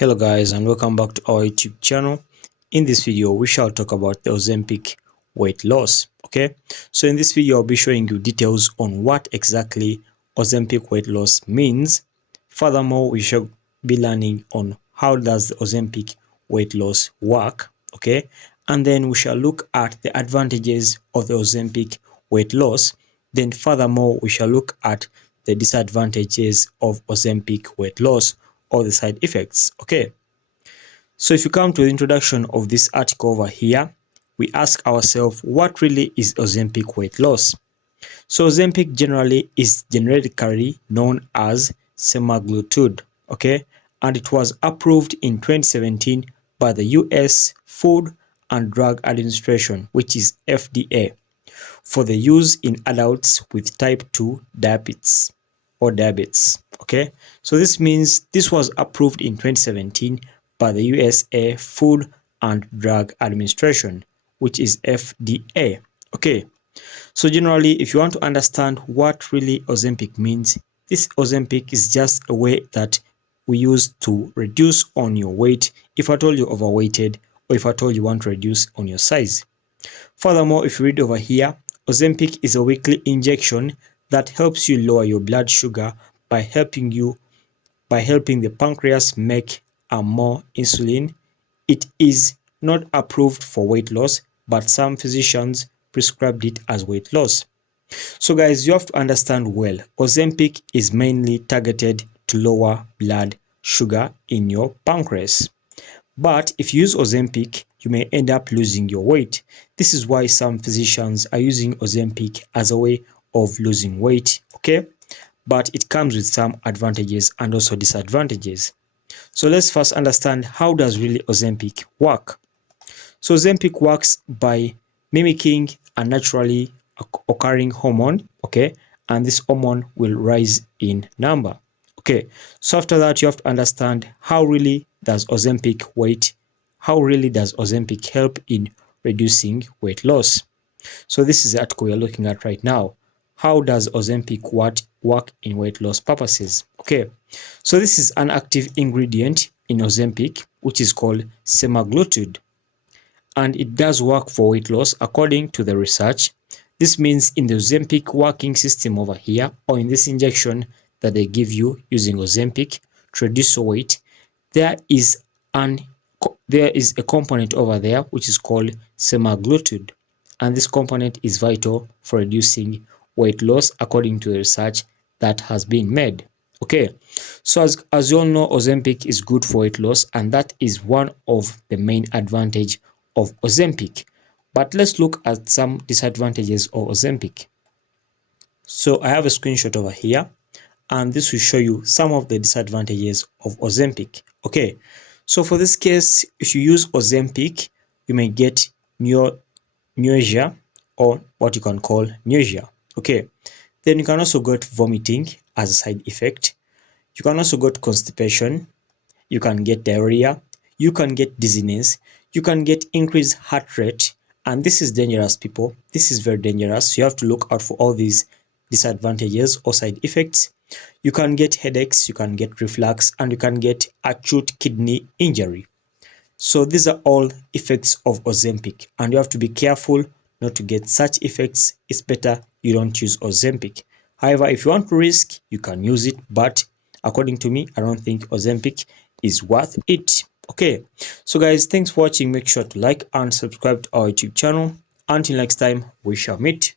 Hello guys, and welcome back to our YouTube channel. In this video we shall talk about the Ozempic weight loss. Okay, so in this video I'll be showing you details on what exactly Ozempic weight loss means. Furthermore, we shall be learning on how does the Ozempic weight loss work. Okay, and then we shall look at the advantages of the Ozempic weight loss. Then furthermore, we shall look at the disadvantages of Ozempic weight loss or the side effects. Okay, so if you come to the introduction of this article over here, we ask ourselves, what really is Ozempic weight loss? So Ozempic generally is generically known as semaglutide, okay, and it was approved in 2017 by the US Food and Drug Administration, which is FDA, for the use in adults with type 2 diabetes or diabetes. Okay, so this means this was approved in 2017 by the USA Food and Drug Administration, which is FDA. Okay, so generally, if you want to understand what really Ozempic means, this Ozempic is just a way that we use to reduce on your weight if at all you're overweighted, or if at all you want to reduce on your size. Furthermore, if you read over here, Ozempic is a weekly injection that helps you lower your blood sugar by helping the pancreas make more insulin. It is not approved for weight loss, but some physicians prescribed it as weight loss. So guys, you have to understand well, Ozempic is mainly targeted to lower blood sugar in your pancreas. But if you use Ozempic, you may end up losing your weight. This is why some physicians are using Ozempic as a way of losing weight, okay? But it comes with some advantages and also disadvantages. So let's first understand, how does really Ozempic work? So Ozempic works by mimicking a naturally occurring hormone, okay? And this hormone will rise in number. Okay, so after that, you have to understand how really does Ozempic help in reducing weight loss. So this is the article we are looking at right now. How does Ozempic work in weight loss purposes? Okay, so this is an active ingredient in Ozempic, which is called semaglutide, and it does work for weight loss according to the research. This means in the Ozempic working system over here, or in this injection that they give you using Ozempic to reduce your weight, there is a component over there which is called semaglutide, and this component is vital for reducing weight loss according to the research that has been made. Okay, so as you all know, Ozempic is good for weight loss, and that is one of the main advantage of Ozempic. But let's look at some disadvantages of Ozempic. So I have a screenshot over here, and this will show you some of the disadvantages of Ozempic. Okay, so for this case, if you use Ozempic, you may get nausea, or what you can call nausea. Okay, then you can also get vomiting as a side effect. You can also get constipation. You can get diarrhea. You can get dizziness. You can get increased heart rate, and this is dangerous, people. This is very dangerous. So you have to look out for all these disadvantages or side effects. You can get headaches, you can get reflux, and you can get acute kidney injury. So these are all effects of Ozempic, and you have to be careful not to get such effects. It's better you don't use Ozempic. However, if you want to risk, you can use it, but according to me, I don't think Ozempic is worth it. Okay, so guys, thanks for watching. Make sure to like and subscribe to our YouTube channel. Until next time, we shall meet.